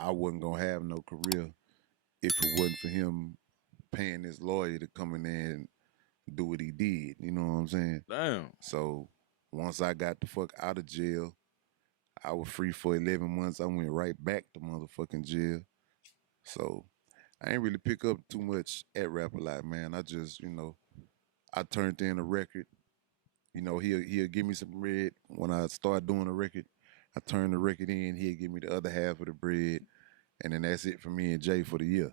I wasn't gonna have no career if it wasn't for him paying his lawyer to come in there and do what he did. You know what I'm saying? Damn. So once I got the fuck out of jail, I was free for 11 months. I went right back to motherfucking jail. So I ain't really pick up too much at Rap a Lot, man. I just, I turned in a record. He'll give me some bread when I start doing a record. I turn the record in. He'll give me the other half of the bread, and then that's it for me and Jay for the year.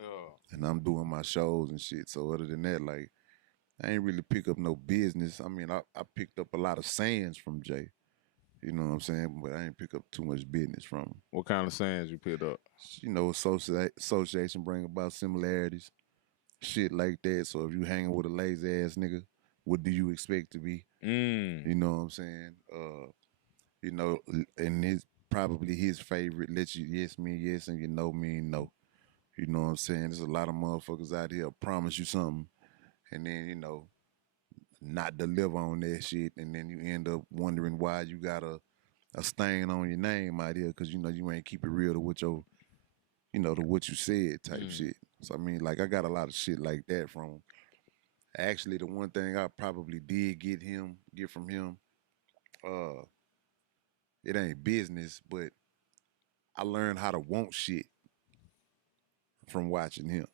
Yeah. And I'm doing my shows and shit. So other than that, like I ain't really pick up no business. I mean, I picked up a lot of sayings from Jay. You know what I'm saying? But I ain't pick up too much business from him. What kind of sayings you picked up? Association bring about similarities, shit like that. So if you hanging with a lazy ass nigga, what do you expect to be? You know what I'm saying? And his probably his favorite, let you yes mean yes and you know mean no. You know what I'm saying? There's a lot of motherfuckers out here promise you something and then, not deliver on that shit and then you end up wondering why you got a stain on your name out here because you ain't keep it real to what you said type shit. So I mean, like I got a lot of shit like that from him. Actually, the one thing I probably did get from him, uh, it ain't business, but I learned how to want shit from watching him.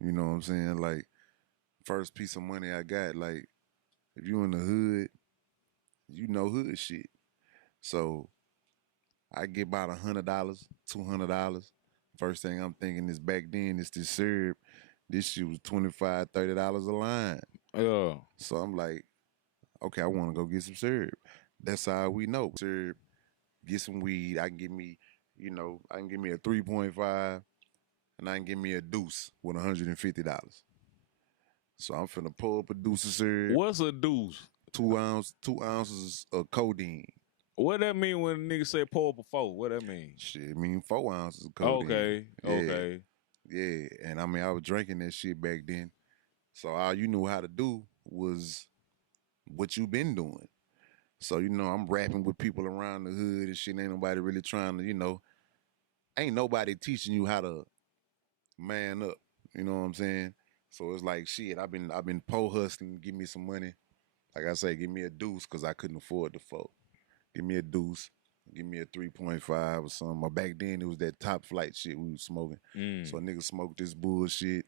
You know what I'm saying? Like, first piece of money I got, like, if you in the hood, you know hood shit. So I get about $100, $200. First thing I'm thinking is back then is this syrup. This shit was $25, $30 a line. Yeah. So I'm like, okay, I want to go get some syrup. That's how we know. Syrup, get some weed. I can give me a 3.5 and I can give me a deuce with $150. So I'm finna pull up a deuce of syrup, What's a deuce? 2 ounces of codeine. What that mean when a nigga say pour up a four? What that mean? Shit, I mean 4 ounces of codeine. Okay, Yeah, okay. yeah. And I mean I was drinking that shit back then. So all you knew how to do was what you been doing. So, I'm rapping with people around the hood and shit. Ain't nobody really trying to, ain't nobody teaching you how to man up. You know what I'm saying? So it's like shit, I've been pole hustling, give me some money. Like I say, give me a deuce because I couldn't afford the four. Give me a deuce, give me a 3.5 or something. But back then it was that top flight shit we was smoking. So a nigga smoked this bullshit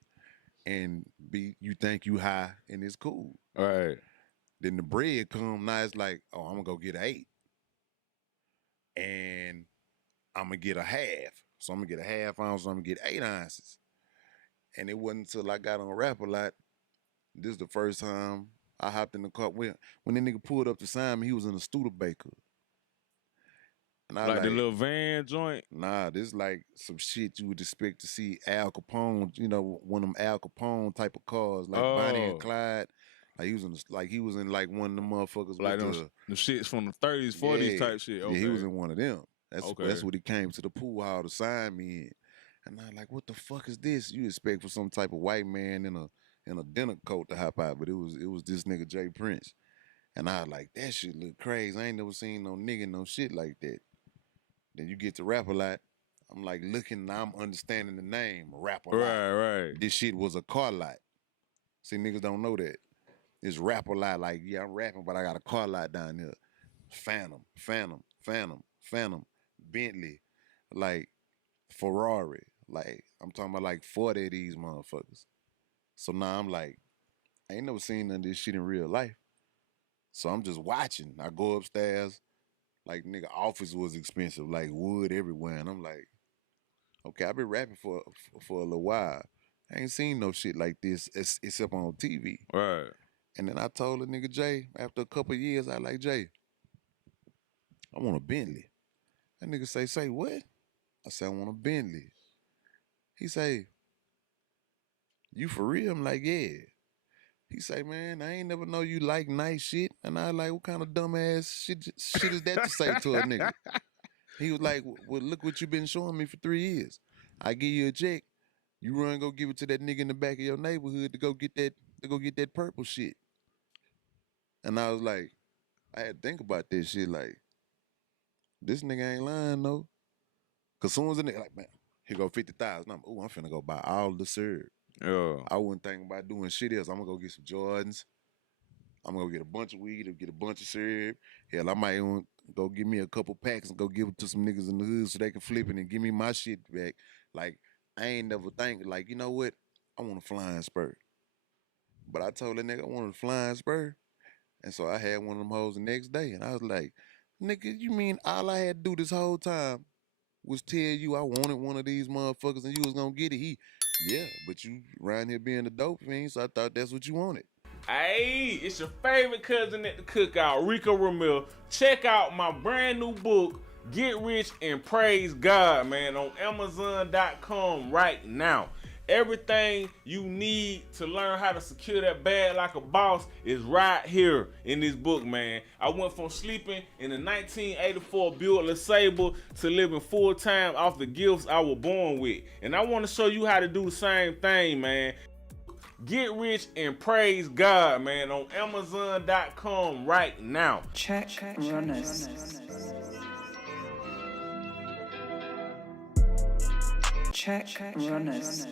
and you think you high and it's cool. All right. Then the bread come, now it's like, oh, I'm gonna go get an 8. And I'm gonna get a half. So I'm gonna get a half ounce, so I'm gonna get 8 ounces. And it wasn't until I got on Rap a Lot, this is the first time I hopped in the car. When that nigga pulled up to sign me, he was in a Studebaker. And I Like the like, little van joint? nah, this like some shit you would expect to see Al Capone, one of them Al Capone type of cars, like Bonnie and Oh. Clyde. He was in like one of them motherfuckers Like with them, the them shits from the 30s, 40s yeah, type shit. yeah, he was Okay. in one of them. That's Okay. what he came to the pool hall to sign me in. And I'm like, what the fuck is this? You expect for some type of white man in a dinner coat to hop out, but it was this nigga J.Prince. And I like that shit look crazy. I ain't never seen no nigga no shit like that. Then you get to Rap a Lot. I'm like looking, now I'm understanding the name, Rap a Lot. Right, right. This shit was a car lot. See, niggas don't know that. It's Rap a Lot, like, yeah, I'm rapping, but I got a car lot down here. Phantom, Phantom, Phantom, Phantom, Bentley, like Ferrari. Like, I'm talking about like 40 of these motherfuckers. So now I'm like, I ain't never seen none of this shit in real life. So I'm just watching. I go upstairs, like nigga, office was expensive, like wood everywhere. And I'm like, okay, I've been rapping for a little while. I ain't seen no shit like this except on TV. Right. And then I told the nigga Jay, after a couple of years, I like, Jay, I want a Bentley. That nigga say what? I said, I want a Bentley. He say, you for real? I'm like, yeah. He say, man, I ain't never know you like nice shit. And I like, what kind of dumbass shit is that to say to a nigga? He was like, well, look what you been showing me for 3 years. I give you a check, you run go give it to that nigga in the back of your neighborhood to go get that purple shit. And I was like, I had to think about this shit like, this nigga ain't lying though. Cause soon as a nigga like, man, here go 50,000. I'm finna go buy all the syrup. Yeah. I wouldn't think about doing shit else. I'm gonna go get some Jordans. I'm gonna go get a bunch of weed or get a bunch of syrup. Hell, I might even go give me a couple packs and go give it to some niggas in the hood so they can flip it and give me my shit back. Like, I ain't never think, like, you know what? I want a flying spur. But I told that nigga I wanted a flying spur. And so I had one of them hoes the next day. And I was like, nigga, you mean all I had to do this whole time was tell you I wanted one of these motherfuckers and you was gonna get it? Yeah, but you around here being a dope fiend, so I thought that's what you wanted. Hey, it's your favorite cousin at the cookout, Rico Ramil. Check out my brand new book, Get Rich and Praise God, man, on Amazon.com right now. Everything you need to learn how to secure that bag like a boss is right here in this book, man. I went from sleeping in a 1984 Buick LeSabre to living full-time off the gifts I was born with. And I want to show you how to do the same thing, man. Get Rich and Praise God, man, on Amazon.com right now. Check runners. Check runners.